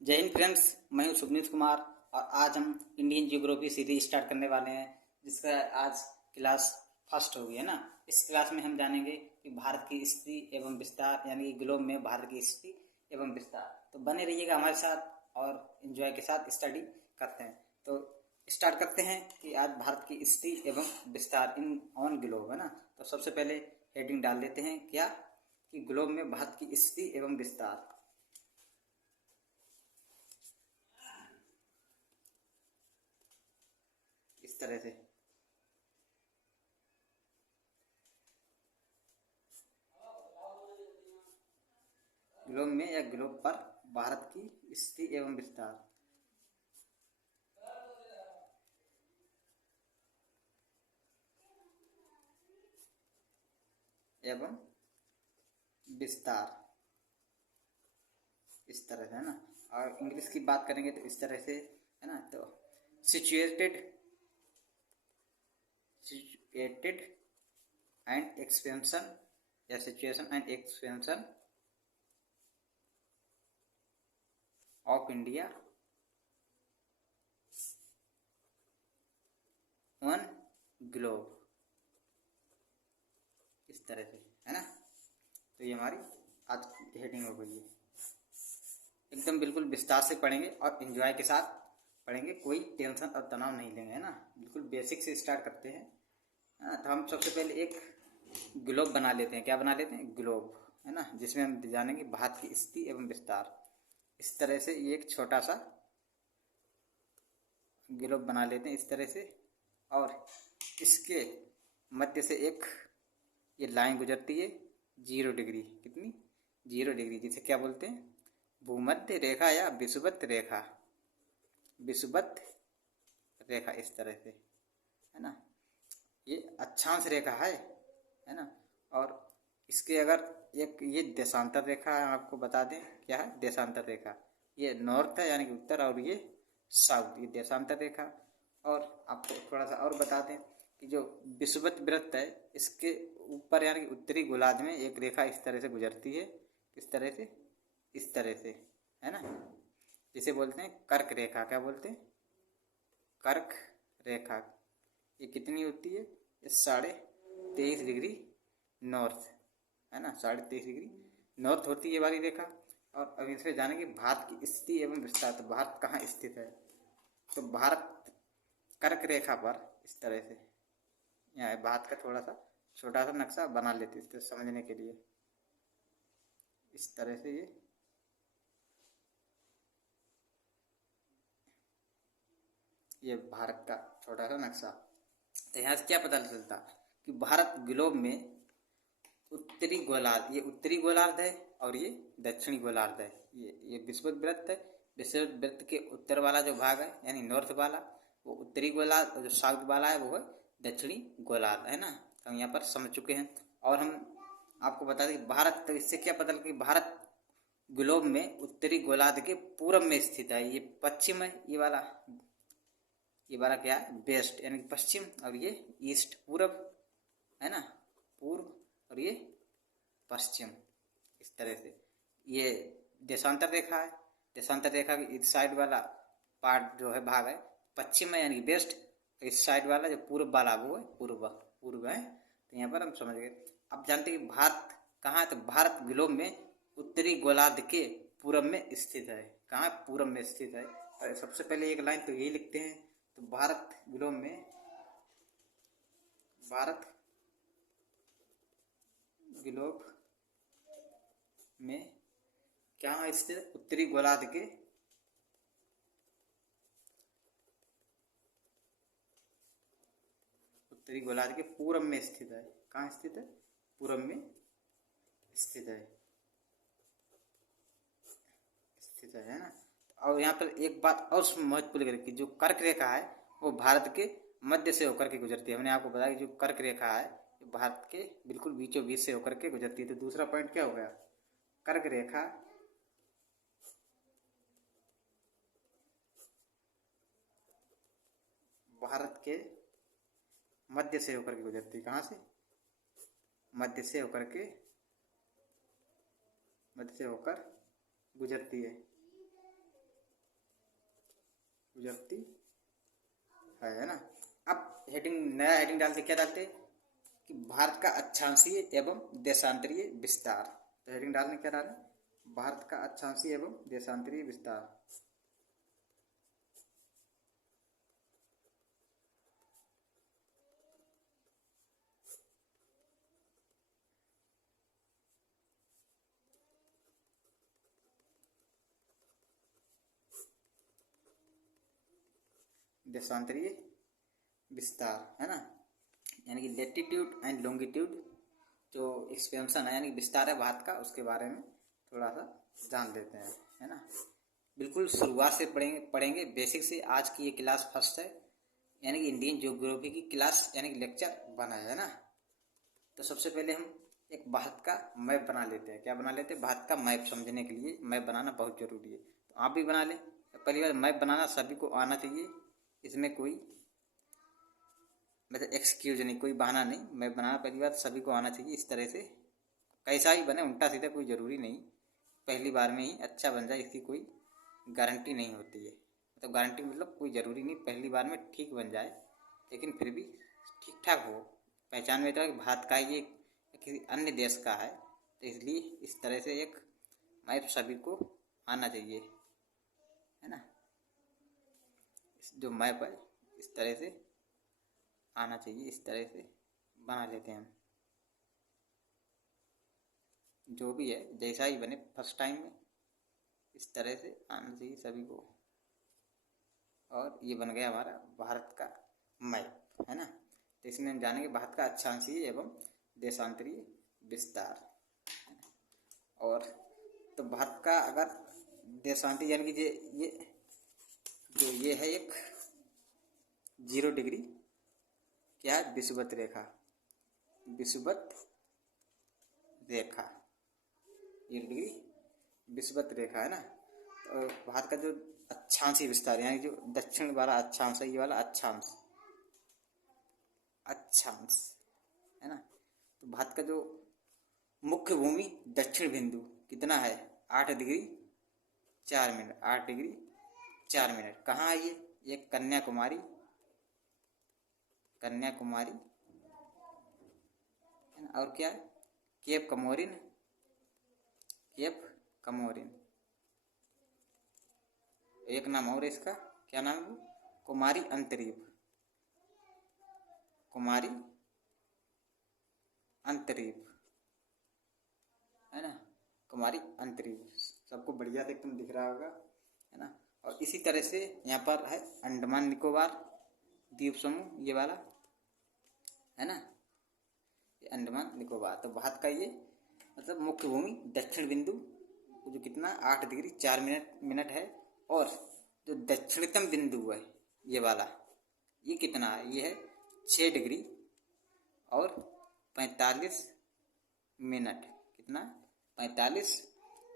जय हिंद फ्रेंड्स। मैं हूं सुभनीत कुमार और आज हम इंडियन ज्योग्राफी सीरीज स्टार्ट करने वाले हैं, जिसका आज क्लास फर्स्ट होगी है ना। इस क्लास में हम जानेंगे कि भारत की स्थिति एवं विस्तार, यानी कि ग्लोब में भारत की स्थिति एवं विस्तार। तो बने रहिएगा हमारे साथ और एंजॉय के साथ स्टडी करते हैं। तो स्टार्ट करते हैं कि आज भारत की स्थिति एवं विस्तार इन ऑन ग्लोब है ना। तो सबसे पहले हेडिंग डाल देते हैं क्या कि ग्लोब में भारत की स्थिति एवं विस्तार। इस तरह से ग्लोब में या ग्लोब पर भारत की स्थिति एवं विस्तार। एवं विस्तार इस तरह से है ना। और इंग्लिश की बात करेंगे तो इस तरह से है ना। तो सिचुएटेड सिचुएटेड एंड एक्सपेंशन या situation and expansion of India on globe, इस तरह से है ना। तो ये हमारी आज की हेडिंग हो गई है। एकदम बिल्कुल विस्तार से पढ़ेंगे और एंजॉय के साथ पढ़ेंगे, कोई टेंशन और तनाव नहीं लेंगे है ना। बिल्कुल बेसिक से स्टार्ट करते हैं। तो हम सबसे पहले एक ग्लोब बना लेते हैं। क्या बना लेते हैं? ग्लोब है ना, जिसमें हम जानेंगे भारत की स्थिति एवं विस्तार। इस तरह से ये एक छोटा सा ग्लोब बना लेते हैं इस तरह से। और इसके मध्य से एक ये लाइन गुजरती है 0 डिग्री। कितनी? 0 डिग्री, जिसे क्या बोलते हैं? भूमध्य रेखा या विषुवत रेखा। विषुवत रेखा इस तरह से है ना। ये अक्षांश रेखा है ना। और इसके अगर एक ये देशांतर रेखा है, आपको बता दें क्या है देशांतर रेखा। ये नॉर्थ है यानी कि उत्तर, और ये साउथ, ये देशांतर रेखा। और आपको थोड़ा सा और बता दें कि जो विषुवत वृत्त है, इसके ऊपर यानी कि उत्तरी गोलार्ध में एक रेखा इस तरह से गुजरती है। किस तरह से? इस तरह से है ना, जिसे बोलते हैं कर्क रेखा। क्या बोलते हैं? कर्क रेखा। ये कितनी होती है? ये 23.5 डिग्री नॉर्थ है ना। 23.5 डिग्री नॉर्थ होती है ये वाली रेखा। और अब इसमें जानेंगे भारत की स्थिति एवं विस्तार। तो भारत कहाँ स्थित है? तो भारत कर्क रेखा पर इस तरह से यहाँ है। भारत का थोड़ा सा छोटा सा नक्शा बना लेते हैं इसको समझने के लिए। इस तरह से ये भारत का छोटा सा नक्शा। तो यहाँ से क्या पता चलता कि भारत ग्लोब में उत्तरी गोलार्ध, ये उत्तरी गोलार्ध है और ये दक्षिणी गोलार्ध है। ये विषुवत वृत्त है। विषुवत वृत्त के उत्तर वाला जो भाग है यानी नॉर्थ वाला, वो उत्तरी गोलार्ध, और जो साउथ वाला है वो है दक्षिणी गोलार्ध है ना। तो हम यहाँ पर समझ चुके हैं। और हम आपको बता दें भारत, तो इससे क्या पता लगा कि भारत ग्लोब में उत्तरी गोलार्ध के पूर्व में स्थित है। ये पश्चिम है ये वाला क्या है? वेस्ट यानी पश्चिम, और ये ईस्ट पूर्व है ना। पूर्व और ये पश्चिम इस तरह से। ये देशांतर रेखा है। देशांतर रेखा की इस साइड वाला पार्ट जो है भाग है पश्चिम है यानी वेस्ट। इस साइड वाला जो पूर्व वाला वो है पूर्व है। तो यहाँ पर हम समझ गए। अब जानते हैं कि भारत कहाँ है। तो भारत ग्लोब में उत्तरी गोलार्ध के पूर्व में स्थित है। कहाँ? पूर्व में स्थित है। और सबसे पहले एक लाइन तो यही लिखते हैं। तो भारत ग्लोब में, भारत ग्लोब में क्या स्थित? उत्तरी गोलार्ध के उत्तरी गोलार्ध के पूर्व में स्थित है। कहाँ स्थित है? पूर्व में स्थित है है ना। और यहाँ पर एक बात और महत्वपूर्ण कि जो कर्क रेखा है वो भारत के मध्य से होकर के गुजरती है। हमने आपको बताया कि जो कर्क रेखा है भारत के बिल्कुल बीचों बीच से होकर के गुजरती है। तो दूसरा पॉइंट क्या हो गया? कर्क रेखा भारत के मध्य से होकर के गुजरती है। कहाँ से? मध्य से होकर गुजरती है। गुजरती है ना। अब नया हेडिंग डालते, क्या डालते कि भारत का अक्षांशीय एवं देशांतरीय विस्तार। तो हेडिंग डालने क्या डालें, भारत का अक्षांशीय एवं देशांतरीय विस्तार। देशांतरीय विस्तार है ना, यानी कि लेटीट्यूड एंड लॉन्गिट्यूड जो एक्सपेंशन है यानी विस्तार है भारत का, उसके बारे में थोड़ा सा जान लेते हैं, है ना। बिल्कुल शुरुआत से पढ़ेंगे बेसिक से। आज की ये क्लास फर्स्ट है, यानी कि इंडियन ज्योग्राफी की क्लास यानी कि लेक्चर बना है ना। तो सबसे पहले हम एक भारत का मैप बना लेते हैं। क्या बना लेते हैं, भारत का मैप। समझने के लिए मैप बनाना बहुत जरूरी है, तो आप भी बना लें। पहली बार मैप बनाना सभी को आना चाहिए, इसमें कोई मतलब एक्सक्यूज नहीं, कोई बहाना नहीं। मैप बनाना पहली बार सभी को आना चाहिए। इस तरह से कैसा ही बने, उल्टा सीधा कोई ज़रूरी नहीं पहली बार में ही अच्छा बन जाए, इसकी कोई गारंटी नहीं होती है। मतलब गारंटी मतलब कोई ज़रूरी नहीं पहली बार में ठीक बन जाए, लेकिन फिर भी ठीक ठाक हो, पहचान में तो है भारत का ये किसी अन्य देश का है। तो इसलिए इस तरह से एक मैप सभी को आना चाहिए, है ना। जो मैप है इस तरह से आना चाहिए, इस तरह से बना लेते हैं हम। जो भी है जैसा ही बने फर्स्ट टाइम में इस तरह से आना चाहिए सभी को। और ये बन गया हमारा भारत का मैप, है ना। तो इसमें हम जानेंगे भारत का अक्षांशीय एवं देशांतरीय विस्तार। और तो भारत का अगर देशांतरीय यानी कि ये है एक 0 डिग्री क्या है, विषुवत रेखा। विषुवत रेखा 0 डिग्री विषुवत रेखा है ना। तो भारत का जो अक्षांशीय विस्तार यानी जो दक्षिण वाला अक्षांश है, ये वाला अक्षांश है ना। तो भारत का जो मुख्य भूमि दक्षिण बिंदु कितना है, 8 डिग्री 4 मिनट। 8 डिग्री 4 मिनट कहाँ है ये कन्याकुमारी है ना। और क्या है, केप कमोरिन। एक नाम और इसका, क्या नाम है, कुमारी अंतरीप है ना। कुमारी अंतरीप सबको बढ़िया से एकदम दिख रहा होगा, है ना। और इसी तरह से यहाँ पर है अंडमान निकोबार द्वीप समूह, ये वाला है ना, ये अंडमान निकोबार। तो भारत का ये मतलब मुख्य भूमि दक्षिण बिंदु जो कितना 8 डिग्री 4 मिनट है। और जो दक्षिणतम बिंदु है ये वाला, ये कितना है, ये है 6 डिग्री और 45 मिनट। कितना, 45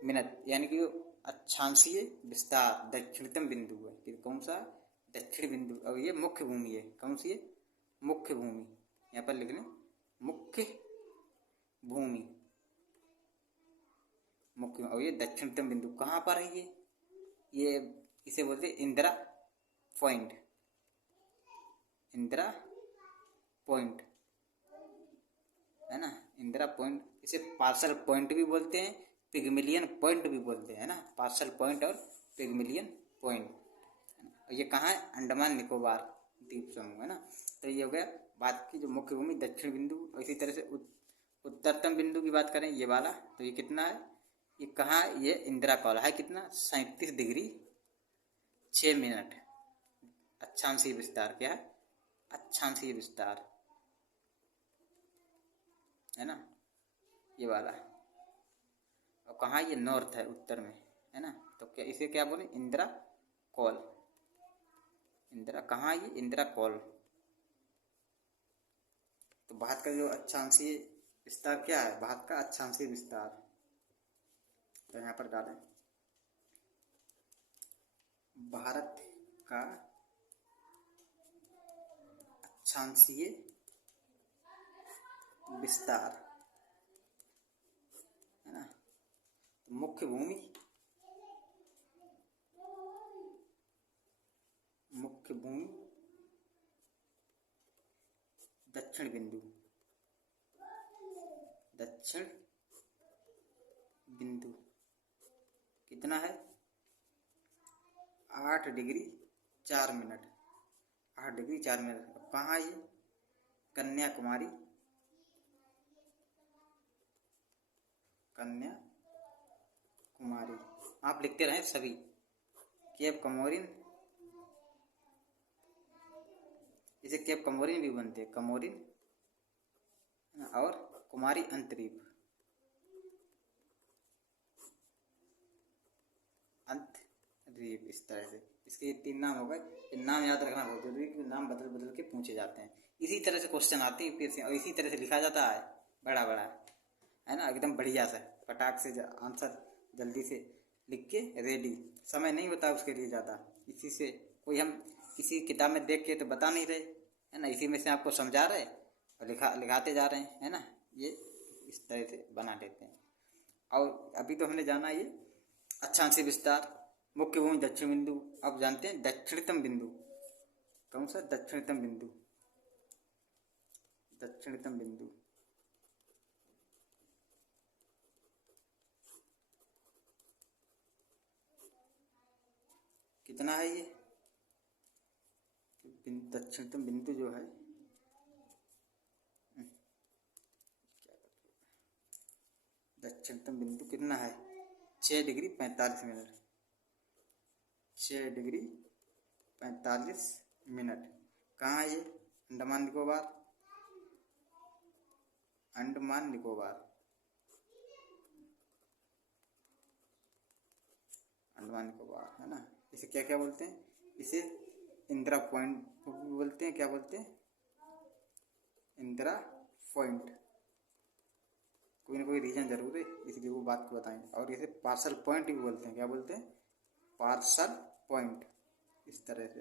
मिनट। यानी कि अक्षांशीय विस्तार दक्षिणतम बिंदु है। फिर कौन सा, दक्षिण बिंदु। और ये मुख्य भूमि है, कौन सी है, मुख्य भूमि। यहाँ पर लिख लें मुख्य भूमि, मुख्य। और ये दक्षिणतम बिंदु कहाँ पर है, ये इसे बोलते हैं इंदिरा पॉइंट। इंदिरा पॉइंट है ना, इंदिरा पॉइंट। इसे पार्सल पॉइंट भी बोलते हैं, पिगमिलियन पॉइंट भी बोलते हैं ना। पार्सल पॉइंट और पिगमिलियन पॉइंट। ये कहाँ है, अंडमान निकोबार द्वीप समूह है ना। तो ये हो गया बात की जो मुख्य भूमि दक्षिण बिंदु। इसी तरह से उत्तरतम बिंदु की बात करें ये वाला, तो ये कितना है, ये कहाँ, ये इंदिरा कॉल है, कितना 37 डिग्री 6 मिनट। अक्षांशीय विस्तार क्या है, अक्षांशीय विस्तार है ना, ये वाला। और कहाँ, ये नॉर्थ है, उत्तर में है ना। तो क्या इसे क्या बोले, इंदिरा कॉल। इंदिरा कहाँ, ये इंदिरा कॉल। तो भारत का जो अक्षांशीय विस्तार क्या है, भारत का अक्षांशीय विस्तार। तो यहाँ पर डालें भारत का अक्षांशीय विस्तार है ना। मुख्य भूमि मुख्य भूमि दक्षिण बिंदु, दक्षिण बिंदु कितना है 8 डिग्री 4 मिनट, 8 डिग्री 4 मिनट। कहाँ ये कन्याकुमारी, कन्याकुमारी। आप लिखते रहें सभी, केप कमोरिन, इसे केप कमोरिन भी बनते हैं, कमोरिन और कुमारी अंतरीप, अंतरीप इस तरह से। इसके ये 3 नाम हो गए। नाम याद रखना बहुत जरूरी है, नाम बदल बदल के पूछे जाते हैं। इसी तरह से क्वेश्चन आते हैं यूपीएससी, और इसी तरह से लिखा जाता है, बड़ा बड़ा है ना, एकदम बढ़िया सा, फटाक से आंसर जल्दी से लिख के रेडी। समय नहीं होता उसके लिए ज़्यादा, इसी से कोई हम किसी किताब में देख के तो बता नहीं रहे, है ना, इसी में से आपको समझा रहे और लिखाते जा रहे हैं, है ना। ये इस तरह से बना देते हैं। और अभी तो हमने जाना ये अक्षांशीय विस्तार, मुख्य भूमि दक्षिण बिंदु। अब जानते हैं दक्षिणतम बिंदु, कौन सा दक्षिणतम बिंदु, दक्षिणतम बिंदु कितना है ये दक्षिणतम बिंदु जो है, दक्षिणतम बिंदु कितना है 6 डिग्री 45 मिनट, 6 डिग्री 45 मिनट। कहाँ है ये अंडमान निकोबार, अंडमान निकोबार, अंडमान निकोबार, है ना। इसे क्या क्या बोलते हैं, इसे इंदिरा पॉइंट बोलते हैं, क्या बोलते हैं इंदिरा पॉइंट, कोई ना कोई रीजन जरूर है, इसलिए वो बात को बताएं। और इसे पार्सल पॉइंट भी बोलते हैं, क्या बोलते हैं पार्सल पॉइंट, इस तरह से।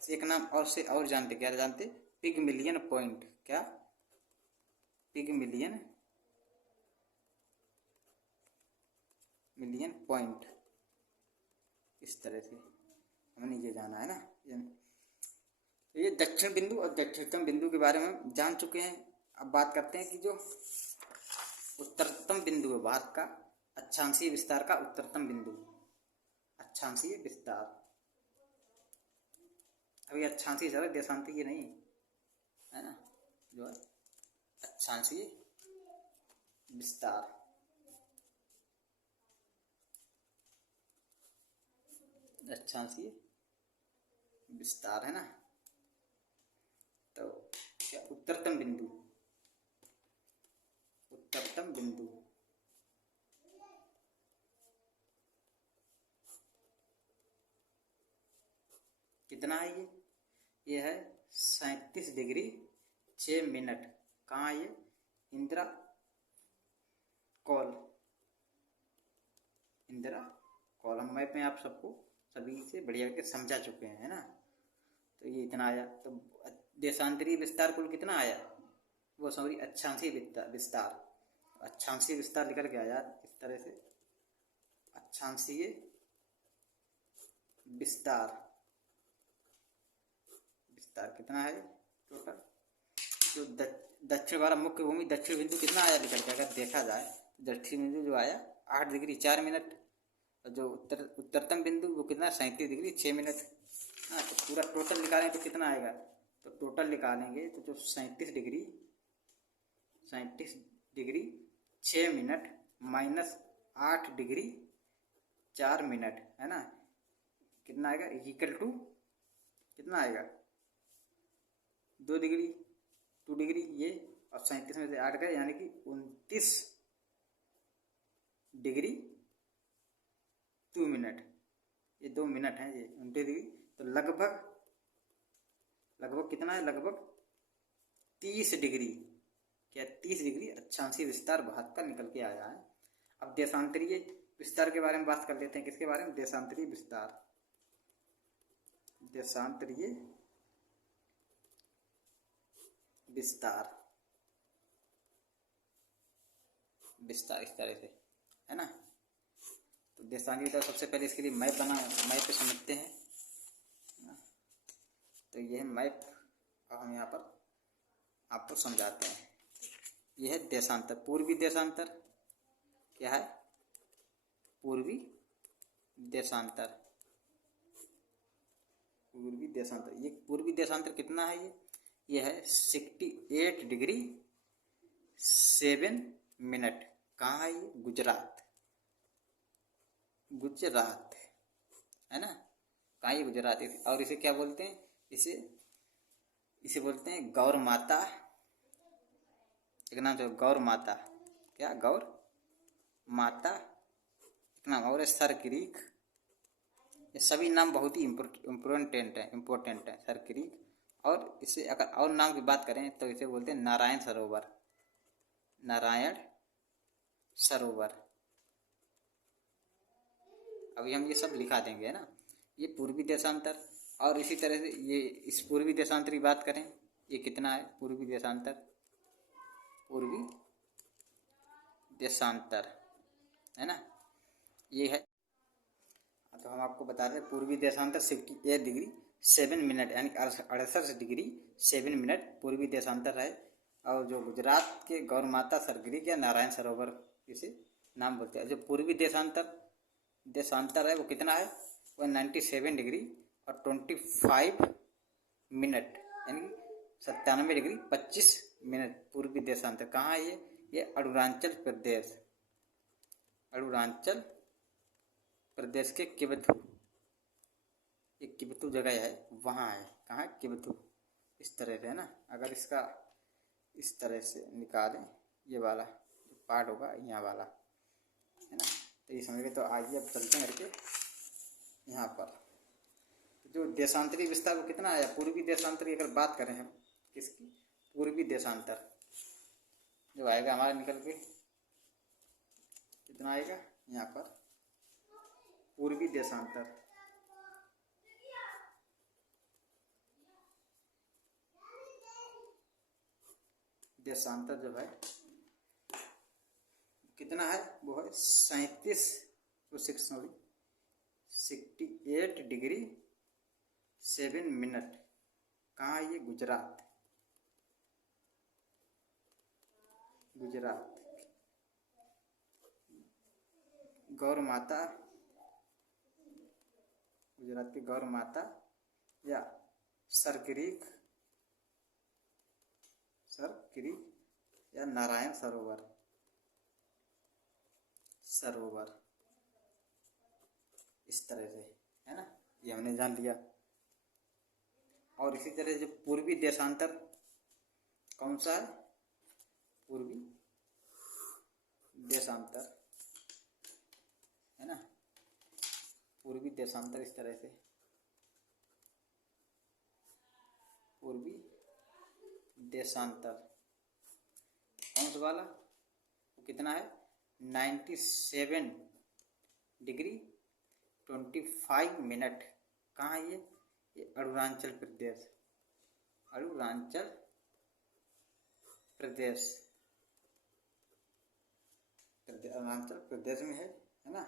इसे एक नाम और से और जानते, क्या जानते, पिगमिलियन पॉइंट, क्या पिगमिलियन मिलियन पॉइंट, इस तरह से हमने ये जाना है ना। ये दक्षिण बिंदु और दक्षिणतम बिंदु के बारे में जान चुके हैं। अब बात करते हैं कि जो उत्तरतम बिंदु है भारत का, अक्षांशीय विस्तार का उत्तरतम बिंदु, अक्षांशीय विस्तार। अभी अक्षांशीय चल रहा है, देशांतीय नहीं, है ना, जो है अक्षांशीय विस्तार, अक्षांशीय विस्तार, है ना। तो क्या उत्तरतम बिंदु, उत्तरतम बिंदु कितना है ये है 37 डिग्री 6 मिनट। कहाँ ये इंदिरा कॉल, इंदिरा कॉल। हम मैप में आप सबको सभी से बढ़िया करके समझा चुके हैं, है ना। तो ये इतना आया। तो देशांतरीय विस्तार कुल कितना आया, वो सॉरी अक्षांशीय विस्तार, अक्षांशीय विस्तार निकल के आया इस तरह से, अक्षांशीय विस्तार, विस्तार कितना है टोटल। तो दक्षिण भारत मुख्य भूमि दक्षिण बिंदु कितना आया निकल के, अगर देखा जाए दक्षिण बिंदु जो आया 8 डिग्री 4 मिनट, और जो उत्तरतम बिंदु वो कितना 37 डिग्री 6 मिनट। हाँ, तो पूरा टोटल निकालें तो कितना आएगा, तो टोटल निकालेंगे तो जो 37 degree 6 minute minus 8 degree 4 minute, है ना, कितना आएगा इक्वल टू कितना आएगा 2 डिग्री ये, और 37 में से 8 गए यानी कि 29 डिग्री 2 मिनट, ये 2 मिनट है, ये 29 डिग्री। तो लगभग कितना है, लगभग 30 डिग्री, क्या 30 डिग्री अक्षांशीय विस्तार भारत का निकल के आया है। अब देशांतरीय विस्तार के बारे में बात कर लेते हैं, किसके बारे में, देशांतरीय विस्तार, देशांतरीय विस्तार, विस्तार इस तरह से, है ना। तो देशांतरीय विस्तार सबसे पहले इसके लिए मैप बना, मैप पे समझते हैं। तो ये है मैप। अब हम यहाँ पर आपको समझाते हैं। यह है देशांतर, पूर्वी देशांतर। क्या है? पूर्वी देशांतर। पूर्वी देशांतर, ये पूर्वी देशांतर कितना है? ये है 68 डिग्री 7 मिनट। कहाँ है ये? गुजरात। गुजरात है ना? कहाँ ये? गुजरात। और इसे क्या बोलते हैं? इसे बोलते हैं गौर माता। एक नाम से गौर माता। क्या? गौर माता। एक नाम और है सर क्रीक। ये सभी नाम बहुत ही इम्पोर्टेंट है सर क्रीक। और इसे अगर और नाम की बात करें तो इसे बोलते हैं नारायण सरोवर। नारायण सरोवर। अभी हम ये सब लिखा देंगे, है ना? ये पूर्वी देशांतर। और इसी तरह से ये इस पूर्वी देशांतर की बात करें, ये कितना है पूर्वी देशांतर? पूर्वी देशांतर, है ना? ये है। तो हम आपको बता दें पूर्वी देशांतर 68 डिग्री 7 मिनट यानी 68 डिग्री 7 मिनट पूर्वी देशांतर है। और जो गुजरात के गौर माता सरगिरी या नारायण सरोवर इसे नाम बोलते हैं। जो पूर्वी देशांतर है वो कितना है? वो 97 डिग्री और 25 मिनट यानी 97 डिग्री 25 मिनट पूर्वी देशांतर। कहाँ है ये अरुणाचल प्रदेश। अरुणाचल प्रदेश के किबथू, एक किबथू जगह है वहाँ है। कहाँ? किबथू। इस तरह से, है ना? अगर इसका इस तरह से निकालें, ये वाला पार्ट होगा यहाँ वाला, है ना? तो ये समझ गए। तो आइए अब चलते हैं करके यहाँ पर। जो देशांतरी विस्तार वो कितना आया? पूर्वी देशांतर की अगर बात करें हम, किसकी? पूर्वी देशांतर जो आएगा हमारा निकल के कितना आएगा यहाँ पर? पूर्वी देशांतर जो है कितना है? वो है 68 डिग्री 7 मिनट। कहाँ ये? गुजरात। गुजरात। गौर माता, गुजरात की गौर माता या सरक्रीक या नारायण सरोवर। इस तरह से, है ना? ये हमने जान लिया। और इसी तरह से पूर्वी देशांतर कौन सा है? पूर्वी देशांतर, है ना? पूर्वी देशांतर इस तरह से, पूर्वी देशांतर कौन सा वाला? वो कितना है? 97 डिग्री 25 मिनट। कहाँ है ये अरुणाचल प्रदेश। अरुणाचल प्रदेश, अरुणाचल प्रदेश में है ना?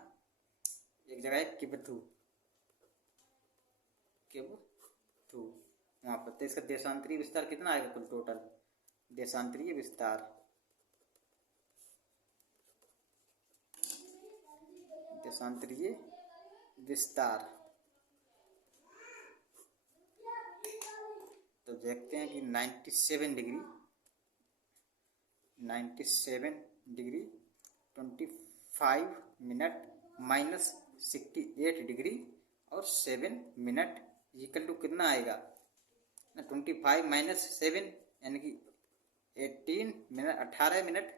एक जगह है किबथू वहाँ पर। तो इसका देशांतरीय विस्तार कितना आएगा कुल टोटल? देशांतरीय विस्तार, देशांतरीय विस्तार। तो देखते हैं कि 97 डिग्री 25 मिनट माइनस 68 डिग्री और 7 मिनट इक्वल टू कितना आएगा ना? 25 माइनस 7 यानी कि 18 मिनट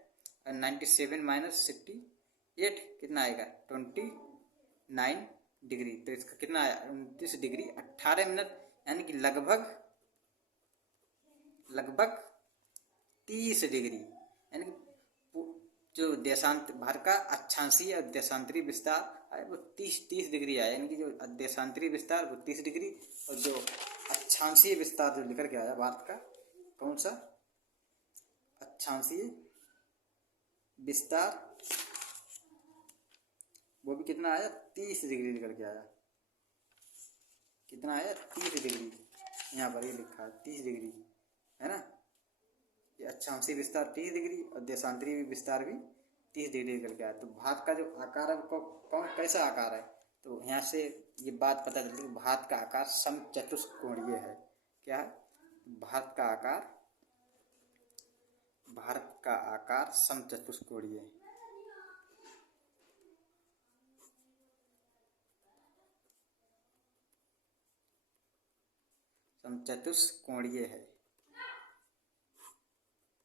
और 97 माइनस 68 कितना आएगा? 29 डिग्री। तो इसका कितना आया? 29 डिग्री 18 मिनट यानी कि लगभग 30 डिग्री। यानी कि जो देशांत भारत का अक्षांशीय और देशांतरीय विस्तार है वो 30 डिग्री आया। यानी कि जो देशांतरीय विस्तार वो 30 डिग्री और जो अक्षांशीय विस्तार जो निकल के आया भारत का, कौन सा? अक्षांशीय विस्तार, वो भी कितना आया? 30 डिग्री निकल के आया। कितना आया? 30 डिग्री। यहाँ पर ये लिखा है 30 डिग्री, है ना। ये अक्षांशीय विस्तार 30 डिग्री और देशांतरीय विस्तार भी 30 डिग्री करके आया। तो भारत का जो आकार है वो कौन कैसा आकार है, तो यहाँ से ये बात पता चलती है भारत का आकार समचतुष्कोणीय है। क्या है? भारत का आकार समचतुष्कोणीय है। समचतुष्कोणीय है,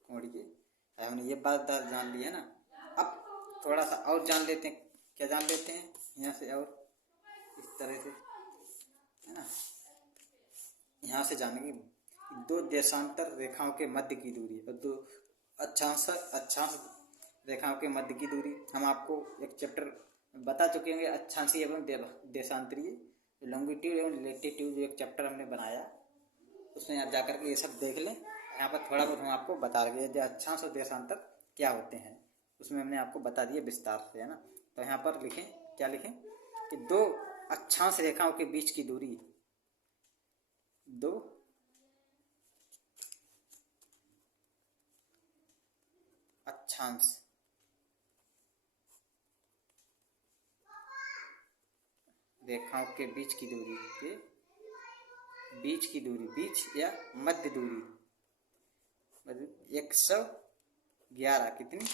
कोणीय। हमने ये बात जान ली है ना। अब थोड़ा सा और जान लेते हैं। क्या जान लेते हैं यहाँ से, और इस तरह से, है ना। यहाँ से जानेंगे दो देशांतर रेखाओं के मध्य की दूरी और दो अक्षांश रेखाओं के मध्य की दूरी। हम आपको एक चैप्टर बता चुके होंगे, अक्षांशीय एवं देशांतरीय, लॉन्गिट्यूड एवं लैटिट्यूड, जो एक चैप्टर हमने बनाया, उसमें आप जाकर के ये सब देख लें। यहाँ पर थोड़ा बहुत हम आपको बता रहे हैं अक्षांश और देशांतर क्या होते हैं, उसमें हमने आपको बता दिया विस्तार से, है ना। तो यहाँ पर लिखें, क्या लिखें कि दो अक्षांश रेखाओं के बीच की दूरी, दो अक्षांश रेखाओं के बीच की दूरी, के बीच की दूरी, बीच या मध्य दूरी 111 कितनी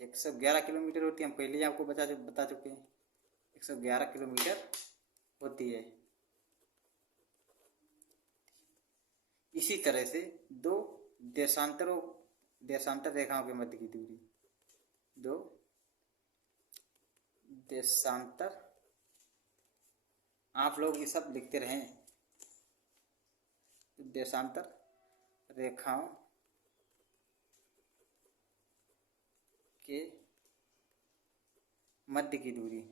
111 किलोमीटर होती है। हम पहले ही आपको बता चुके हैं 111 किलोमीटर होती है। इसी तरह से दो देशांतर रेखाओं के मध्य की दूरी, दो देशांतर, आप लोग ये सब लिखते रहें, देशांतर रेखाओं के मध्य की दूरी,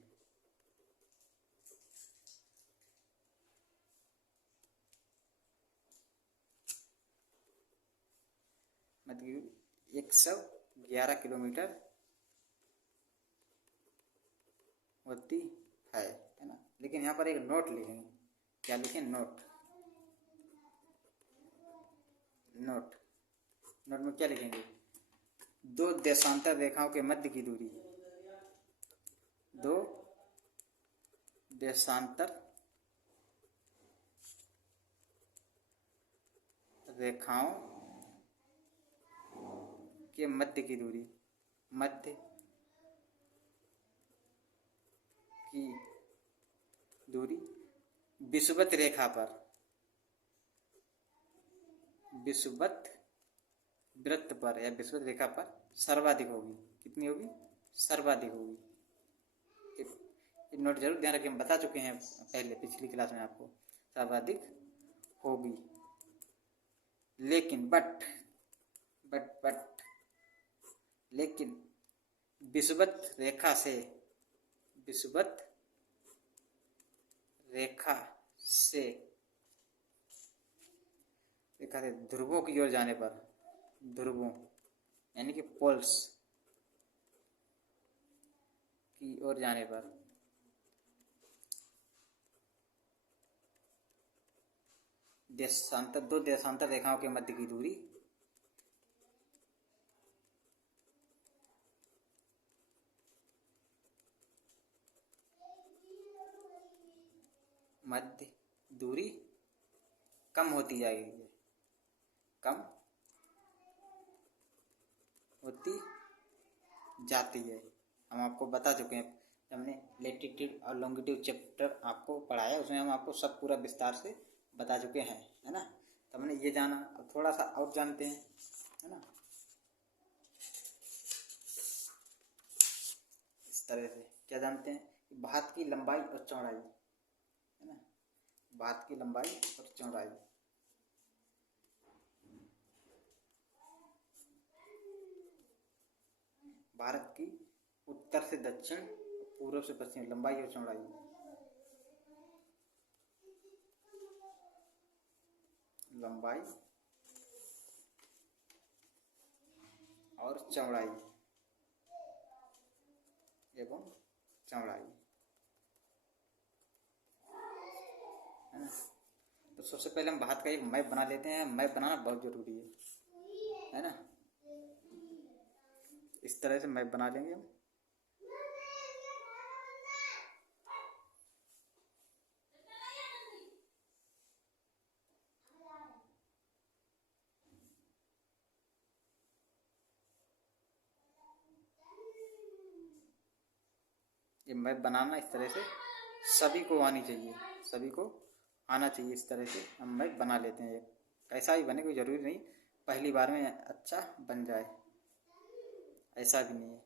मध्य की दूरी 111 किलोमीटर होती है ना। लेकिन यहाँ पर एक नोट लिखेंगे। क्या लिखें? नोट में क्या लिखेंगे? दो देशांतर रेखाओं के मध्य की दूरी, दो देशांतर रेखाओं के मध्य की दूरी, मध्य की दूरी विषुवत रेखा पर, विषुवत वृत्त पर या विषुवत रेखा पर सर्वाधिक होगी। कितनी होगी? सर्वाधिक होगी। नोट जरूर ध्यान रखिए, हम बता चुके हैं पहले पिछली क्लास में आपको, सर्वाधिक होगी। लेकिन लेकिन विषुवत रेखा से ध्रुवों की ओर जाने पर, ध्रुवों यानी कि पोल्स की ओर जाने पर दो देशांतर रेखाओं के मध्य की दूरी कम होती जाएगी, कम होती जाती है। हम आपको बता चुके हैं, हमने लैटिट्यूड और लॉन्गिट्यूड चैप्टर आपको पढ़ाया, उसमें हम आपको सब पूरा विस्तार से बता चुके हैं, है ना। तो हमने ये जाना, अब थोड़ा सा और जानते हैं, है ना। इस तरह से क्या जानते हैं? भारत की लंबाई और चौड़ाई, है ना। भारत की लंबाई और चौड़ाई, भारत की उत्तर से दक्षिण, पूर्व से पश्चिम लंबाई और चौड़ाई, लंबाई और चौड़ाई एवं चौड़ाई, है ना। तो सबसे पहले हम भारत का एक मैप बना लेते हैं। मैप बनाना बहुत ज़रूरी है ना। इस तरह से मैप बना लेंगे हम। ये मैप बनाना इस तरह से सभी को आनी चाहिए, सभी को आना चाहिए। इस तरह से हम मैप बना लेते हैं। कैसा भी बने, कोई ज़रूरी नहीं पहली बार में अच्छा बन जाए, ऐसा भी नहीं है।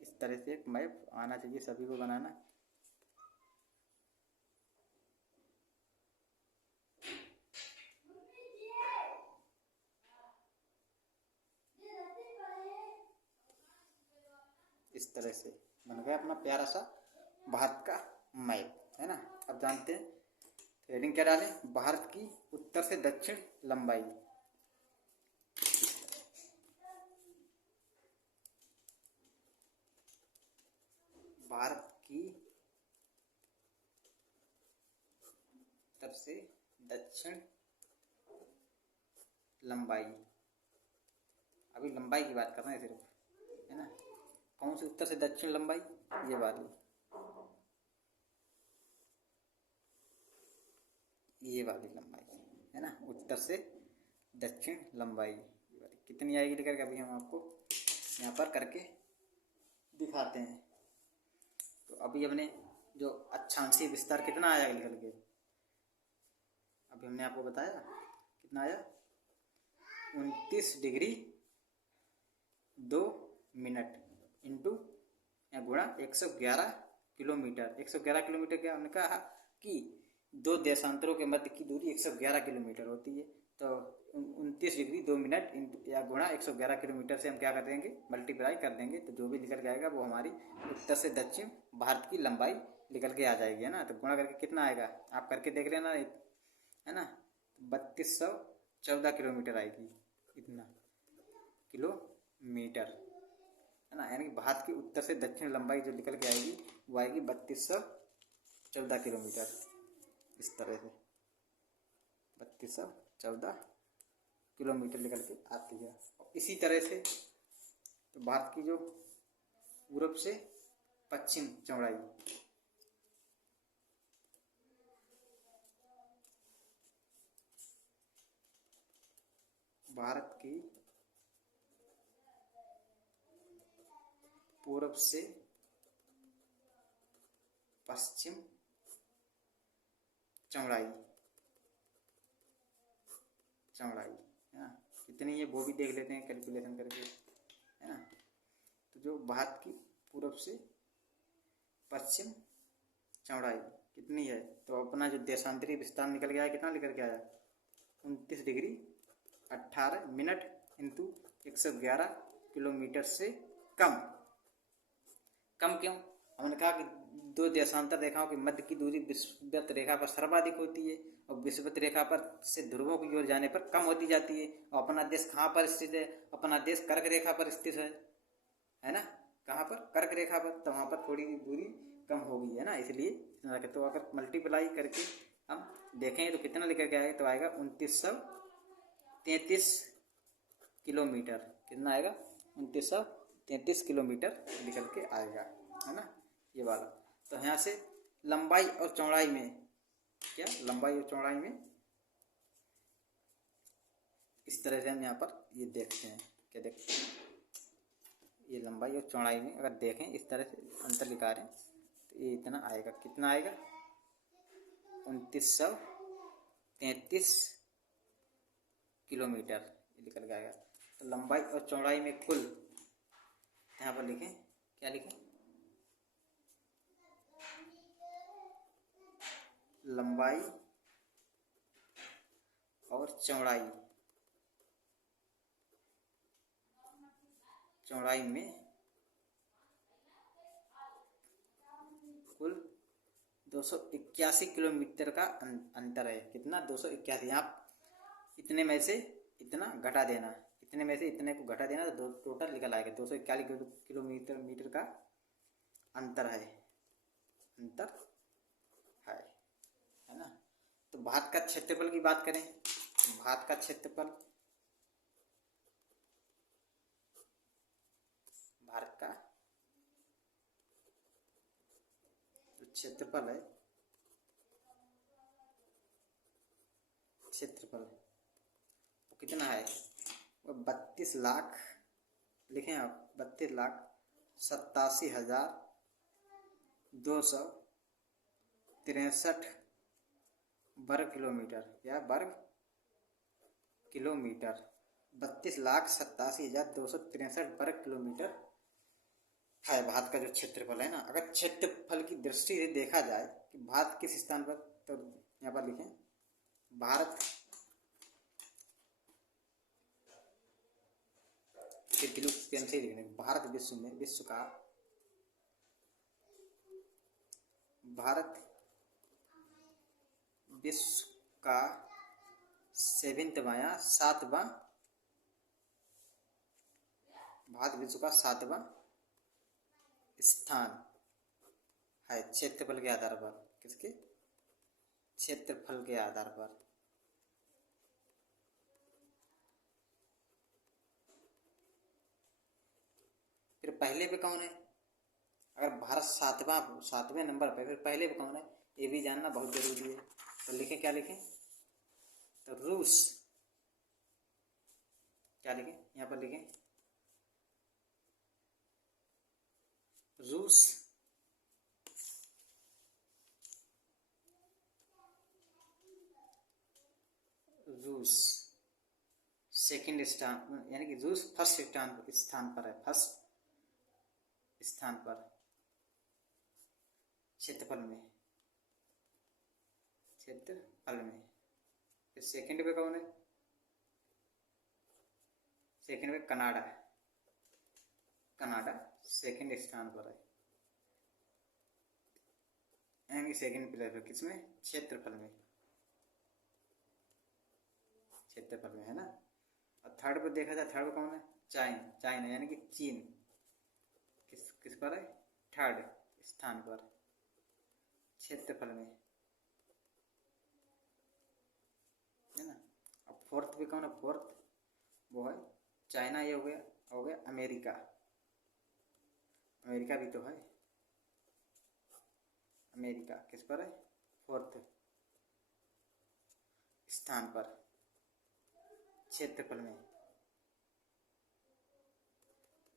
इस तरह से एक मैप आना चाहिए सभी को बनाना। इस तरह से बन गया अपना प्यारा सा भारत का मैप, है ना। अब जानते हैं हेडिंग क्या डालें। भारत की उत्तर से दक्षिण लंबाई। भारत की उत्तर से दक्षिण लंबाई। अभी लंबाई की बात कर रहे हैं सिर्फ, है ना। कौन सी उत्तर से दक्षिण लंबाई? ये वाली, ये वाली लंबाई, है ना। उत्तर से दक्षिण लंबाई कितनी आएगी लेकर के अभी हम आपको यहाँ पर करके दिखाते हैं। तो अभी हमने जो अक्षांशीय विस्तार कितना आया निकल के, अभी हमने आपको बताया कितना आया, 29 डिग्री 2 मिनट इंटू या गुणा 111 किलोमीटर। 111 किलोमीटर क्या हमने कहा कि दो देशांतरों के मध्य की दूरी 111 किलोमीटर होती है। तो 29 डिग्री 2 मिनट या गुणा 111 किलोमीटर से हम क्या कर देंगे, मल्टीप्लाई कर देंगे। तो जो भी निकल के आएगा वो हमारी उत्तर से दक्षिण भारत की लंबाई निकल के आ जाएगी, है ना। तो गुणा करके कितना आएगा आप करके देख लेना, है ना। 3214 किलोमीटर आएगी, इतना किलोमीटर, है ना। यानी कि भारत की उत्तर से दक्षिण लंबाई जो निकल के आएगी वो आएगी 3214 किलोमीटर। इस तरह से 3214 किलोमीटर निकल के आती है। इसी तरह से तो भारत की जो पूर्व से पश्चिम चौड़ाई, भारत की पूर्व से पश्चिम चौड़ाई, है ना। कितनी है वो भी देख लेते हैं कैलकुलेशन करके, है ना। तो जो भारत की पूर्व से पश्चिम चौड़ाई कितनी है, तो अपना जो देशांतरी विस्तार निकल गया है कितना निकल के आया, 29 डिग्री 18 मिनट इंटू 111 किलोमीटर से कम। कम क्यों? हमने कहा कि दो देशांतर रेखाओं के मध्य की दूरी विषुवत रेखा पर सर्वाधिक होती है और विषुवत रेखा पर से ध्रुवों की ओर जाने पर कम होती जाती है। और अपना देश कहाँ पर स्थित है? अपना देश कर्क रेखा पर स्थित है ना। कहाँ पर? कर्क रेखा पर। तो वहाँ पर थोड़ी दूरी कम होगी, है ना। इसलिए तो अगर मल्टीप्लाई करके हम देखें तो कितना लेकर के आएगा, तो आएगा 2933 किलोमीटर। कितना आएगा? 2933 किलोमीटर निकल के आएगा, है ना, ये वाला। तो यहाँ से लंबाई और चौड़ाई में क्या, लंबाई और चौड़ाई में इस तरह से हम यहाँ पर ये देखते हैं, क्या देखते हैं, ये लंबाई और चौड़ाई में अगर देखें इस तरह से अंतर लिखा रहे हैं तो ये इतना आएगा। कितना आएगा? 2933 किलोमीटर निकल के आएगा। तो लंबाई और चौड़ाई में कुल यहाँ पर लिखें, क्या लिखें, लंबाई और चौड़ाई में कुल 281 किलोमीटर का अंतर है। कितना? 281। आप इतने में से इतना घटा देना, इतने में से इतने को घटा देना तो टोटल निकल आएगा 241 किलोमीटर का अंतर है, अंतर भारत का क्षेत्रफल की बात करें, भारत का क्षेत्रफल, भारत का जो क्षेत्रफल है, क्षेत्रफल वो कितना है, वो 32,00,000, लिखें आप 32,87,263 वर्ग किलोमीटर या वर्ग किलोमीटर। 32,87,263 वर्ग किलोमीटर है भारत का जो क्षेत्रफल है ना। अगर क्षेत्रफल की दृष्टि से देखा जाए कि भारत किस स्थान पर, तो यहाँ पर लिखें भारत के विलुप्त पेन से लिखने, भारत विश्व में, भारत विश्व का 7वां या 7वां, भारत विश्व का 7वां स्थान है क्षेत्रफल के आधार पर। किसके? क्षेत्रफल के आधार पर। फिर पहले पे कौन है? अगर भारत 7वें नंबर पे, फिर पहले पे कौन है ये भी जानना बहुत जरूरी है। तो लिखें, क्या लिखें? तो रूस, क्या लिखें यहाँ पर? लिखें रूस। रूस सेकंड स्थान, यानी कि रूस फर्स्ट स्थान पर है, फर्स्ट स्थान पर क्षेत्रफल में, क्षेत्रफल में। फिर सेकंड पे कौन है? सेकंड पे कनाडा, कनाडा सेकंड स्थान पर है, यानी सेकंड प्लेस पे। किसमें? क्षेत्रफल में, क्षेत्रफल में है ना। और थर्ड पे देखा जाए, थर्ड पे कौन है? चाइना यानी कि चीन किस पर है? थर्ड स्थान पर क्षेत्रफल में, है ना। अब फोर्थ पे कौन है? फोर्थ वो है चाइना। ये हो गया अमेरिका, अमेरिका भी तो है। अमेरिका किस पर है? फोर्थ स्थान पर क्षेत्रफल में।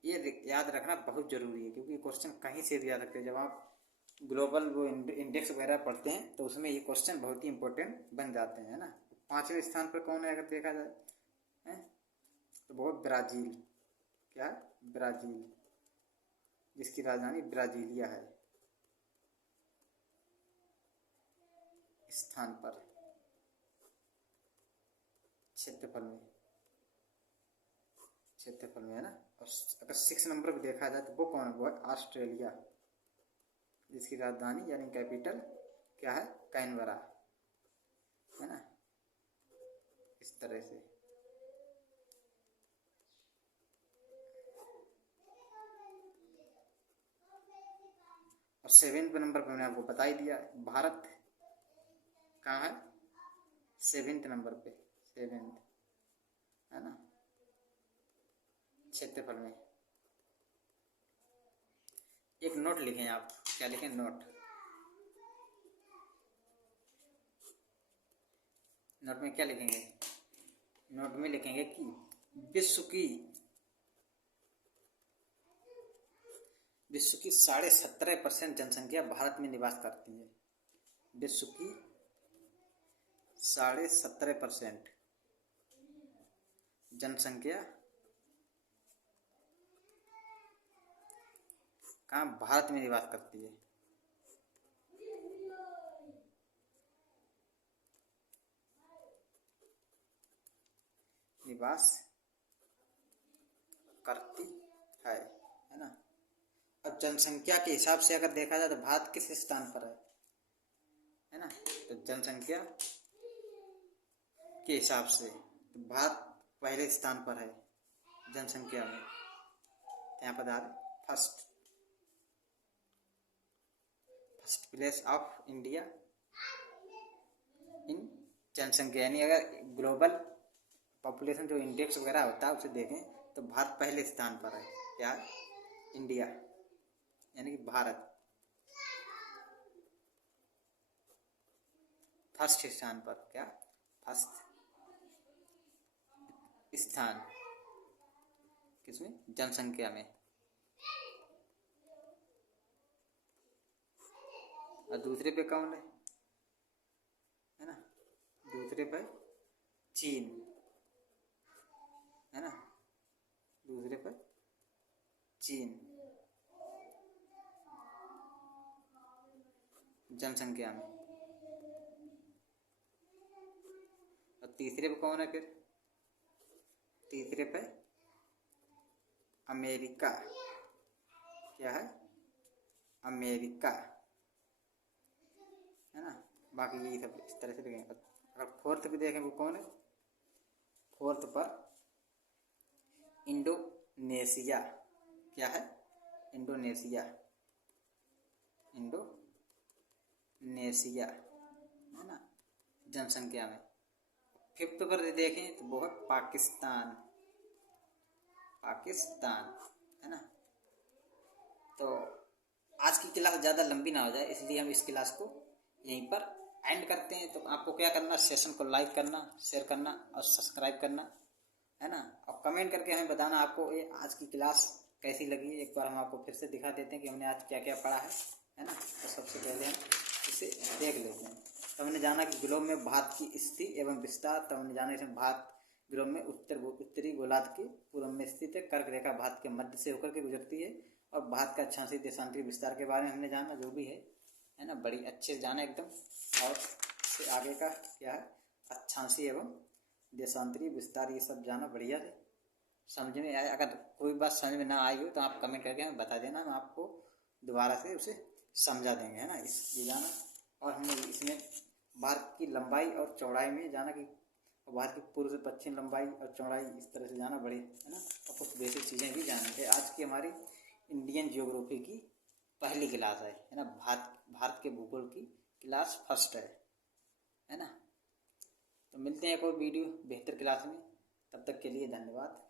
ये याद रखना बहुत जरूरी है, क्योंकि क्वेश्चन कहीं से भी आ सकते हैं। जब आप ग्लोबल वो इंडेक्स वगैरह पढ़ते हैं तो उसमें ये क्वेश्चन बहुत ही इंपॉर्टेंट बन जाते हैं, है ना। 5वें स्थान पर कौन है अगर देखा जाए, है तो वो ब्राजील। क्या है? ब्राजील, जिसकी राजधानी ब्राजीलिया है, स्थान पर क्षेत्रफल में, क्षेत्रफल में, है ना। और अगर 6 नंबर पर देखा जाए तो वो कौन है? वो है ऑस्ट्रेलिया, जिसकी राजधानी यानी कैपिटल क्या है? कैनबरा, है ना। इस तरह से। और 7वें नंबर पर मैंने आपको बता ही दिया, भारत कहाँ है? 7वें नंबर पे, 7वें, है ना, क्षेत्रफल में। एक नोट लिखें आप, क्या लिखें? नोट। नोट में क्या लिखेंगे? नोट में लिखेंगे कि विश्व की 17.5% जनसंख्या भारत में निवास करती है। विश्व की 17.5% जनसंख्या कहाँ? भारत में निवास करती है। निवास करती है ना। अब जनसंख्या के हिसाब से अगर देखा जाए तो भारत किस स्थान पर है ना। तो जनसंख्या के हिसाब से तो भारत पहले स्थान पर है जनसंख्या में। यहाँ पर आ first place of India in जनसंख्या यानी अगर ग्लोबल पॉपुलेशन जो इंडेक्स वगैरह होता है उसे देखें तो भारत पहले स्थान पर है। क्या? इंडिया यानी कि भारत फर्स्ट स्थान पर। क्या? फर्स्ट स्थान किसमें? जनसंख्या में। और दूसरे पे कौन है ना? दूसरे पे चीन है ना, दूसरे पर चीन जनसंख्या में। और तीसरे पे कौन है फिर? तीसरे पे अमेरिका। क्या है? अमेरिका है ना। बाकी यही सब इस तरह से देखेंगे। अगर फोर्थ भी देखें वो कौन है? फोर्थ पर इंडोनेशिया। क्या है? इंडोनेशिया। इंडोनेशिया है ना जनसंख्या में। फिफ्थ पर देखें तो वो है पाकिस्तान। पाकिस्तान है ना। तो आज की क्लास ज़्यादा लंबी ना हो जाए इसलिए हम इस क्लास को यहीं पर एंड करते हैं। तो आपको क्या करना, सेशन को लाइक करना, शेयर करना और सब्सक्राइब करना है ना। और कमेंट करके हमें बताना आपको ये आज की क्लास कैसी लगी। एक बार हम आपको फिर से दिखा देते हैं कि हमने आज क्या क्या पढ़ा है ना। तो सबसे पहले हम इसे देख लेते हैं। तो हमने जाना कि ग्लोब में भारत की स्थिति एवं विस्तार। तो हमने जाना इसमें भारत ग्लोब में उत्तरी गोलार्ध के पूर्व में स्थित है। कर्क रेखा भारत के मध्य से होकर के गुजरती है। और भारत का अक्षांशीय देशांतरीय विस्तार के बारे में हमने जाना, जो भी है ना, बड़ी अच्छे से जाना एकदम। और इससे आगे का क्या है, अक्षांशीय एवं देशांतरीय विस्तार, ये सब जाना बढ़िया से समझ में आए। अगर कोई बात समझ में ना आई हो तो आप कमेंट करके हमें बता देना, हम आपको दोबारा से उसे समझा देंगे, है ना। ये जाना। और हमने इसमें भारत की लंबाई और चौड़ाई में जाना कि भारत की पूर्व से पश्चिम लंबाई और चौड़ाई इस तरह से जाना बड़ी, है ना। और कुछ बेसिक चीज़ें भी जानेंगे। आज की हमारी इंडियन जियोग्राफी की पहली क्लास है ना। भारत के भूगोल की क्लास फर्स्ट है ना। तो मिलते हैं कोई वीडियो बेहतर क्लास में, तब तक के लिए धन्यवाद।